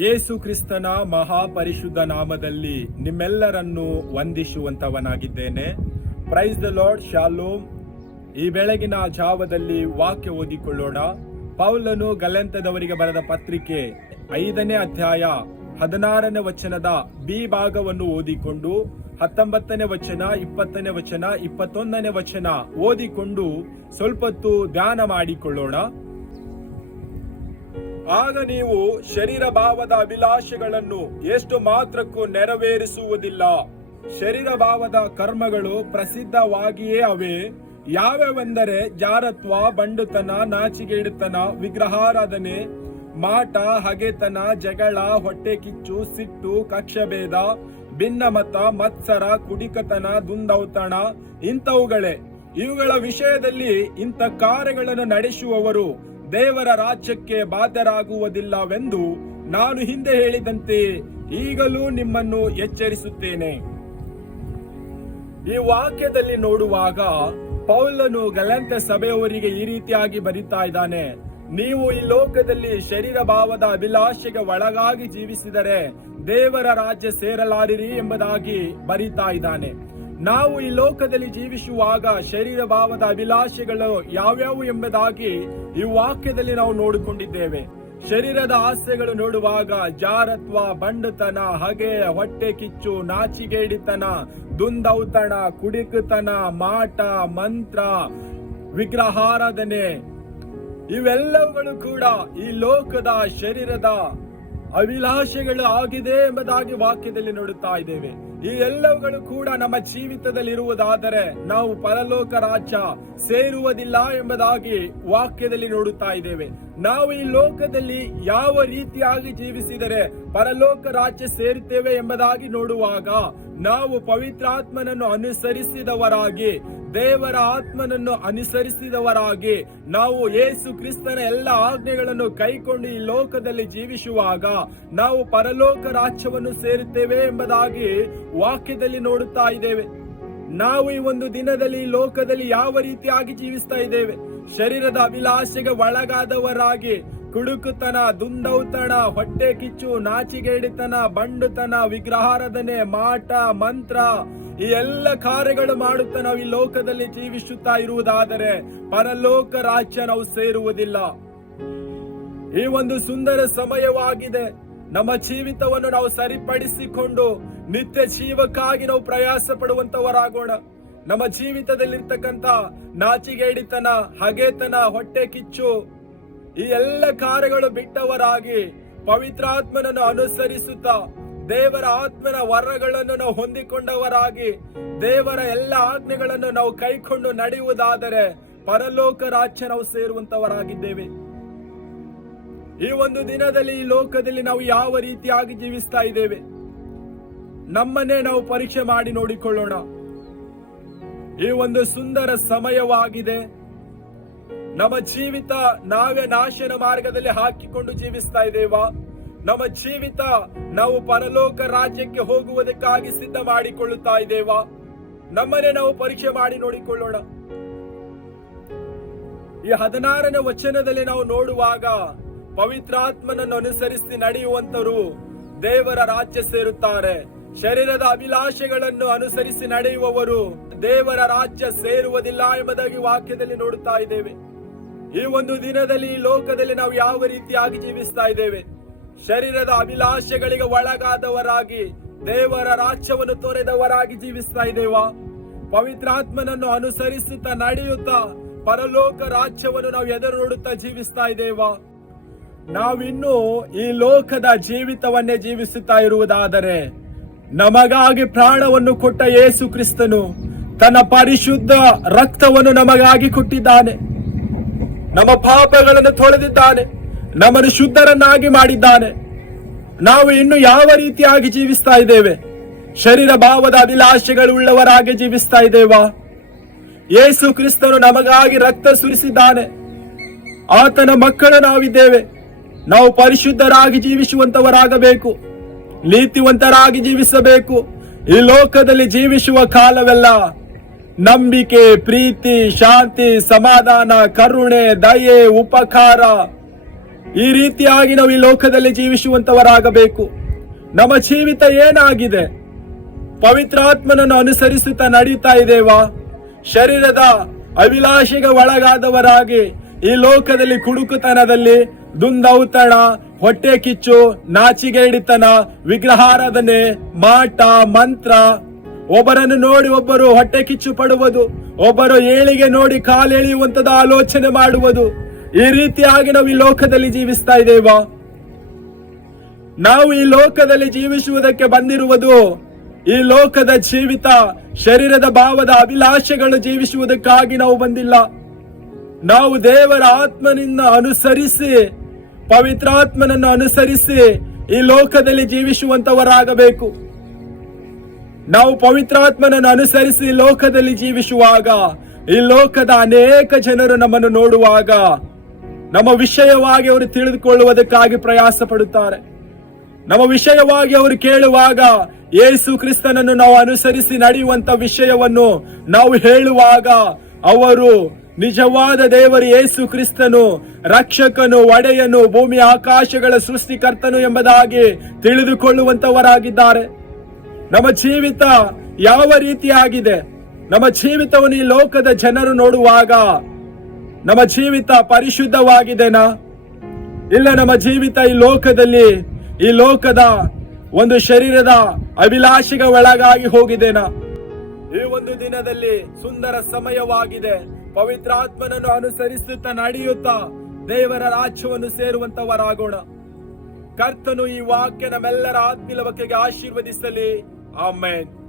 ಯೇಸು ಕ್ರಿಸ್ತನ ಮಹಾಪರಿಶುದ್ಧ ನಾಮದಲ್ಲಿ ನಿಮ್ಮೆಲ್ಲರನ್ನು ವಂದಿಸುವಂತವನಾಗಿದ್ದೇನೆ. Praise the lord, shalom. ಈ ಬೆಳಗಿನ ಜಾವದಲ್ಲಿ ವಾಕ್ಯ ಓದಿಕೊಳ್ಳೋಣ. ಪೌಲನು ಗಲಾತ್ಯದವರಿಗೆ ಬರೆದ ಪತ್ರಿಕೆ 5ನೇ ಅಧ್ಯಾಯ 16ನೇ ವಚನದ ಬಿ ಭಾಗವನ್ನು ಓದಿಕೊಂಡು 19ನೇ ವಚನ, 20ನೇ ವಚನ, 21ನೇ ವಚನ ಓದಿಕೊಂಡು ಸ್ವಲ್ಪ ಹೊತ್ತು ಧ್ಯಾನ ಮಾಡಿಕೊಳ್ಳೋಣ. ಆಗ ನೀವು ಶರೀರ ಭಾವದ ಅಭಿಲಾಷೆಗಳನ್ನು ಎಷ್ಟು ಮಾತ್ರಕ್ಕೂ ನೆರವೇರಿಸುವುದಿಲ್ಲ. ಶರೀರ ಭಾವದ ಕರ್ಮಗಳು ಪ್ರಸಿದ್ಧವಾಗಿಯೇ ಅವೆ. ಯಾವ್ಯಾವೆಂದರೆ ಜಾರತ್ವ, ಬಂಡುತನ, ನಾಚಿಕೆಡಿತನ, ವಿಗ್ರಹಾರಾಧನೆ, ಮಾಟ, ಹಗೆತನ, ಜಗಳ, ಹೊಟ್ಟೆ ಕಿಚ್ಚು, ಸಿಟ್ಟು, ಕಕ್ಷಭೇದ, ಭಿನ್ನಮತ, ಮತ್ಸರ, ಕುಡಿಕತನ, ದುಂದೌತಣ ಇಂಥವುಗಳೇ. ಇವುಗಳ ವಿಷಯದಲ್ಲಿ ಇಂಥ ಕಾರ್ಯಗಳನ್ನು ನಡೆಸುವವರು ದೇವರ ರಾಜ್ಯಕ್ಕೆ ಬಾಧ್ಯರಾಗುವುದಿಲ್ಲವೆಂದು ನಾನು ಹಿಂದೆ ಹೇಳಿದಂತೆ ಈಗಲೂ ನಿಮ್ಮನ್ನು ಎಚ್ಚರಿಸುತ್ತೇನೆ. ಈ ವಾಕ್ಯದಲ್ಲಿ ನೋಡುವಾಗ ಪೌಲನು ಗಲಾತ್ಯ ಸಭೆಯವರಿಗೆ ಈ ರೀತಿಯಾಗಿ ಬರೀತಾ ಇದ್ದಾನೆ. ನೀವು ಈ ಲೋಕದಲ್ಲಿ ಶರೀರ ಭಾವದ ಅಭಿಲಾಷೆಗೆ ಒಳಗಾಗಿ ಜೀವಿಸಿದರೆ ದೇವರ ರಾಜ್ಯ ಸೇರಲಾರಿರಿ ಎಂಬುದಾಗಿ ಬರೀತಾ ಇದ್ದಾನೆ. ನಾವು ಈ ಲೋಕದಲ್ಲಿ ಜೀವಿಸುವಾಗ ಶರೀರ ಭಾವದ ಅಭಿಲಾಷೆಗಳು ಯಾವ್ಯಾವು ಎಂಬುದಾಗಿ ಈ ವಾಕ್ಯದಲ್ಲಿ ನಾವು ನೋಡಿಕೊಂಡಿದ್ದೇವೆ. ಶರೀರದ ಆಸೆಗಳು ನೋಡುವಾಗ ಜಾರತ್ವ, ಬಂಡುತನ, ಹಗೆ, ಹೊಟ್ಟೆ ಕಿಚ್ಚು, ನಾಚಿಗೇಡಿತನ, ದುಂದೌತಣ, ಕುಡಿಕತನ, ಮಾಟ, ಮಂತ್ರ, ವಿಗ್ರಹಾರಾಧನೆ ಇವೆಲ್ಲವುಗಳು ಕೂಡ ಈ ಲೋಕದ ಶರೀರದ ಅಭಿಲಾಷೆಗಳು ಆಗಿದೆ ಎಂಬುದಾಗಿ ವಾಕ್ಯದಲ್ಲಿ ನೋಡುತ್ತಾ ಇದ್ದೇವೆ. ಈ ಎಲ್ಲವುಗಳು ಕೂಡ ನಮ್ಮ ಜೀವಿತದಲ್ಲಿ ಇರುವುದಾದರೆ ನಾವು ಪರಲೋಕ ರಾಜ್ಯ ಸೇರುವುದಿಲ್ಲ ಎಂಬುದಾಗಿ ವಾಕ್ಯದಲ್ಲಿ ನೋಡುತ್ತಾ ಇದ್ದೇವೆ. ನಾವು ಈ ಲೋಕದಲ್ಲಿ ಯಾವ ರೀತಿಯಾಗಿ ಜೀವಿಸಿದರೆ ಪರಲೋಕ ರಾಜ್ಯ ಸೇರುತ್ತೇವೆ ಎಂಬುದಾಗಿ ನೋಡುವಾಗ ನಾವು ಪವಿತ್ರಾತ್ಮನನ್ನು ಅನುಸರಿಸಿದವರಾಗಿ, ದೇವರ ಆತ್ಮನನ್ನು ಅನುಸರಿಸಿದವರಾಗಿ, ನಾವು ಯೇಸು ಕ್ರಿಸ್ತನ ಎಲ್ಲ ಆಜ್ಞೆಗಳನ್ನು ಕೈಕೊಂಡು ಈ ಲೋಕದಲ್ಲಿ ಜೀವಿಸುವಾಗ ನಾವು ಪರಲೋಕ ರಾಜ್ಯವನ್ನು ಸೇರುತ್ತೇವೆ ಎಂಬುದಾಗಿ ವಾಕ್ಯದಲ್ಲಿ ನೋಡುತ್ತಾ ಇದ್ದೇವೆ. ನಾವು ಈ ಒಂದು ದಿನದಲ್ಲಿ ಈ ಲೋಕದಲ್ಲಿ ಯಾವ ರೀತಿಯಾಗಿ ಜೀವಿಸ್ತಾ ಇದ್ದೇವೆ? ಶರೀರದ ಅಭಿಲಾಷೆಗೆ ಒಳಗಾದವರಾಗಿ ಕುಡುಕುತನ, ದುಂದೌತಣ, ಹೊಟ್ಟೆ ಕಿಚ್ಚು, ನಾಚಿಗೇಡಿತನ, ಬಂಡುತನ, ವಿಗ್ರಹಾರಾಧನೆ, ಮಾಟ, ಮಂತ್ರ ಈ ಎಲ್ಲ ಕಾರ್ಯಗಳು ಮಾಡುತ್ತಾ ನಾವು ಈ ಲೋಕದಲ್ಲಿ ಜೀವಿಸುತ್ತಾ ಇರುವುದಾದರೆ ಪರಲೋಕ ರಾಜ್ಯ ನಾವು ಸೇರುವುದಿಲ್ಲ. ಈ ಒಂದು ಸುಂದರ ಸಮಯವಾಗಿದೆ. ನಮ್ಮ ಜೀವಿತವನ್ನು ನಾವು ಸರಿಪಡಿಸಿಕೊಂಡು ನಿತ್ಯ ಜೀವಕ್ಕಾಗಿ ನಾವು ಪ್ರಯಾಸ ಪಡುವಂತವರಾಗೋಣ. ನಮ್ಮ ಜೀವಿತದಲ್ಲಿರ್ತಕ್ಕಂಥ ನಾಚಿಗೇಡಿತನ, ಹಗೆತನ, ಹೊಟ್ಟೆ ಕಿಚ್ಚು ಈ ಎಲ್ಲ ಕಾರ್ಯಗಳು ಬಿಟ್ಟವರಾಗಿ ಪವಿತ್ರಾತ್ಮನನ್ನು ಅನುಸರಿಸುತ್ತಾ ದೇವರ ಆತ್ಮನ ವರಗಳನ್ನು ನಾವು ಹೊಂದಿಕೊಂಡವರಾಗಿ ದೇವರ ಎಲ್ಲ ಆಜ್ಞೆಗಳನ್ನು ನಾವು ಕೈಕೊಂಡು ನಡೆಯುವುದಾದರೆ ಪರಲೋಕ ರಾಜ್ಯ ನಾವು ಸೇರುವಂತವರಾಗಿದ್ದೇವೆ. ಈ ಒಂದು ದಿನದಲ್ಲಿ ಈ ಲೋಕದಲ್ಲಿ ನಾವು ಯಾವ ರೀತಿಯಾಗಿ ಜೀವಿಸ್ತಾ ಇದ್ದೇವೆ? ನಮ್ಮನ್ನೇ ನಾವು ಪರೀಕ್ಷೆ ಮಾಡಿ ನೋಡಿಕೊಳ್ಳೋಣ. ಈ ಒಂದು ಸುಂದರ ಸಮಯವಾಗಿದೆ. ನಮ್ಮ ಜೀವಿತ ನಾವೇ ನಾಶನ ಮಾರ್ಗದಲ್ಲಿ ಹಾಕಿಕೊಂಡು ಜೀವಿಸ್ತಾ ಇದ್ದೇವಾ? ನಮ್ಮ ಜೀವಿತ ನಾವು ಪರಲೋಕ ರಾಜ್ಯಕ್ಕೆ ಹೋಗುವುದಕ್ಕಾಗಿ ಸಿದ್ಧ ಮಾಡಿಕೊಳ್ಳುತ್ತಾ ಇದ್ದೇವಾ? ನಮ್ಮನ್ನೇ ನಾವು ಪರೀಕ್ಷೆ ಮಾಡಿ ನೋಡಿಕೊಳ್ಳೋಣ. ಈ 16ನೇ ವಚನದಲ್ಲಿ ನಾವು ನೋಡುವಾಗ ಪವಿತ್ರಾತ್ಮನನ್ನು ಅನುಸರಿಸಿ ನಡೆಯುವಂತರು ದೇವರ ರಾಜ್ಯ ಸೇರುತ್ತಾರೆ. ಶರೀರದ ಅಭಿಲಾಷೆಗಳನ್ನು ಅನುಸರಿಸಿ ನಡೆಯುವವರು ದೇವರ ರಾಜ್ಯ ಸೇರುವುದಿಲ್ಲ ಎಂಬುದಾಗಿ ವಾಕ್ಯದಲ್ಲಿ ನೋಡುತ್ತಾ ಇದ್ದೇವೆ. ಈ ಒಂದು ದಿನದಲ್ಲಿ ಈ ಲೋಕದಲ್ಲಿ ನಾವು ಯಾವ ರೀತಿಯಾಗಿ ಜೀವಿಸ್ತಾ ಇದ್ದೇವೆ? ಶರೀರದ ಅಭಿಲಾಷೆಗಳಿಗೆ ಒಳಗಾದವರಾಗಿ ದೇವರ ರಾಜ್ಯವನ್ನು ತೊರೆದವರಾಗಿ ಜೀವಿಸ್ತಾ ಇದ್ದೇವಾ? ಪವಿತ್ರಾತ್ಮನನ್ನು ಅನುಸರಿಸುತ್ತಾ ನಡೆಯುತ್ತಾ ಪರಲೋಕ ರಾಜ್ಯವನ್ನು ನಾವು ಎದುರು ನೋಡುತ್ತಾ ಜೀವಿಸ್ತಾ ಇದ್ದೇವಾ? ನಾವಿನ್ನು ಈ ಲೋಕದ ಜೀವಿತವನ್ನೇ ಜೀವಿಸುತ್ತಾ ಇರುವುದಾದರೆ ನಮಗಾಗಿ ಪ್ರಾಣವನ್ನು ಕೊಟ್ಟ ಯೇಸು ಕ್ರಿಸ್ತನು ತನ್ನ ಪರಿಶುದ್ಧ ರಕ್ತವನ್ನು ನಮಗಾಗಿ ಕೊಟ್ಟಿದ್ದಾನೆ. ನಮ್ಮ ಪಾಪಗಳನ್ನು ತೊಳೆದಿದ್ದಾನೆ, ನಮ್ಮನ್ನು ಶುದ್ಧರನ್ನಾಗಿ ಮಾಡಿದ್ದಾನೆ. ನಾವು ಇನ್ನು ಯಾವ ರೀತಿಯಾಗಿ ಜೀವಿಸ್ತಾ ಇದ್ದೇವೆ? ಶರೀರ ಭಾವದ ಅಭಿಲಾಷೆಗಳು ಉಳ್ಳವರಾಗಿ ಜೀವಿಸ್ತಾ ಇದ್ದೇವಾ? ಯೇಸು ಕ್ರಿಸ್ತನು ನಮಗಾಗಿ ರಕ್ತ ಸುರಿಸಿದ್ದಾನೆ. ಆತನ ಮಕ್ಕಳು ನಾವಿದ್ದೇವೆ. ನಾವು ಪರಿಶುದ್ಧರಾಗಿ ಜೀವಿಸುವಂತವರಾಗಬೇಕು, ನೀತಿವಂತರಾಗಿ ಜೀವಿಸಬೇಕು. ಈ ಲೋಕದಲ್ಲಿ ಜೀವಿಸುವ ಕಾಲವೆಲ್ಲ ನಂಬಿಕೆ, ಪ್ರೀತಿ, ಶಾಂತಿ, ಸಮಾಧಾನ, ಕರುಣೆ, ದಯೆ, ಉಪಕಾರ ಈ ರೀತಿಯಾಗಿ ನಾವು ಈ ಲೋಕದಲ್ಲಿ ಜೀವಿಸುವಂತವರಾಗಬೇಕು. ನಮ್ಮ ಜೀವಿತ ಏನಾಗಿದೆ? ಪವಿತ್ರಾತ್ಮನನ್ನು ಅನುಸರಿಸುತ್ತಾ ನಡೆಯುತ್ತಾ ಇದ್ದೇವಾ? ಶರೀರದ ಅಭಿಲಾಷೆಗೆ ಒಳಗಾದವರಾಗಿ ಈ ಲೋಕದಲ್ಲಿ ಕುಡುಕುತನದಲ್ಲಿ, ದುಂದೌತಣ, ಹೊಟ್ಟೆ ಕಿಚ್ಚು, ನಾಚಿಗೆ ಹಿಡಿತನ, ವಿಗ್ರಹಾರಾಧನೆ, ಮಾಟ, ಮಂತ್ರ, ಒಬ್ಬರನ್ನು ನೋಡಿ ಒಬ್ಬರು ಹೊಟ್ಟೆ ಕಿಚ್ಚು ಪಡುವುದು, ಒಬ್ಬರು ಏಳಿಗೆ ನೋಡಿ ಕಾಲೆಳೆಯುವಂತದ ಆಲೋಚನೆ ಮಾಡುವುದು, ಈ ರೀತಿಯಾಗಿ ನಾವು ಈ ಲೋಕದಲ್ಲಿ ಜೀವಿಸ್ತಾ ಇದ್ದೇವಾ? ನಾವು ಈ ಲೋಕದಲ್ಲಿ ಜೀವಿಸುವುದಕ್ಕೆ ಬಂದಿರುವುದು ಈ ಲೋಕದ ಜೀವಿತ, ಶರೀರದ ಭಾವದ ಅಭಿಲಾಷೆಗಳು ಜೀವಿಸುವುದಕ್ಕಾಗಿ ನಾವು ಬಂದಿಲ್ಲ. ನಾವು ದೇವರ ಆತ್ಮನಿಂದ ಅನುಸರಿಸಿ, ಪವಿತ್ರಾತ್ಮನನ್ನು ಅನುಸರಿಸಿ ಈ ಲೋಕದಲ್ಲಿ ಜೀವಿಸುವಂತವರಾಗಬೇಕು. ನಾವು ಪವಿತ್ರಾತ್ಮನನ್ನು ಅನುಸರಿಸಿ ಈ ಲೋಕದಲ್ಲಿ ಜೀವಿಸುವಾಗ ಈ ಲೋಕದ ಅನೇಕ ಜನರು ನಮ್ಮನ್ನು ನೋಡುವಾಗ ನಮ್ಮ ವಿಷಯವಾಗಿ ಅವರು ತಿಳಿದುಕೊಳ್ಳುವುದಕ್ಕಾಗಿ ಪ್ರಯಾಸ ಪಡುತ್ತಾರೆ. ನಮ್ಮ ವಿಷಯವಾಗಿ ಅವರು ಕೇಳುವಾಗ ಯೇಸು ಕ್ರಿಸ್ತನನ್ನು ನಾವು ಅನುಸರಿಸಿ ನಡೆಯುವಂತ ವಿಷಯವನ್ನು ನಾವು ಹೇಳುವಾಗ ಅವರು ನಿಜವಾದ ದೇವರು ಯೇಸು ಕ್ರಿಸ್ತನು ರಕ್ಷಕನು, ಒಡೆಯನು, ಭೂಮಿ ಆಕಾಶಗಳ ಸೃಷ್ಟಿಕರ್ತನು ಎಂಬುದಾಗಿ ತಿಳಿದುಕೊಳ್ಳುವಂತವರಾಗಿದ್ದಾರೆ. ನಮ್ಮ ಜೀವಿತ ಯಾವ ರೀತಿಯಾಗಿದೆ? ನಮ್ಮ ಜೀವಿತವನ್ನು ಈ ಲೋಕದ ಜನರು ನೋಡುವಾಗ ನಮ್ಮ ಜೀವಿತ ಪರಿಶುದ್ಧವಾಗಿದೆನಾ? ಇಲ್ಲ ನಮ್ಮ ಜೀವಿತ ಈ ಲೋಕದ ಒಂದು ಶರೀರದ ಅಭಿಲಾಷೆಗೆ ಒಳಗಾಗಿ ಹೋಗಿದೆನಾ? ಈ ಒಂದು ದಿನದಲ್ಲಿ ಸುಂದರ ಸಮಯವಾಗಿದೆ. ಪವಿತ್ರಾತ್ಮನನ್ನು ಅನುಸರಿಸುತ್ತಾ ನಡೆಯುತ್ತಾ ದೇವರ ರಾಜ್ಯವನ್ನು ಸೇರುವಂತವರಾಗೋಣ. ಕರ್ತನು ಈ ವಾಕ್ಯ ನಮ್ಮೆಲ್ಲರ ಆತ್ಮೀಯ ಆಶೀರ್ವದಿಸಲಿ. ಆಮೆನ್.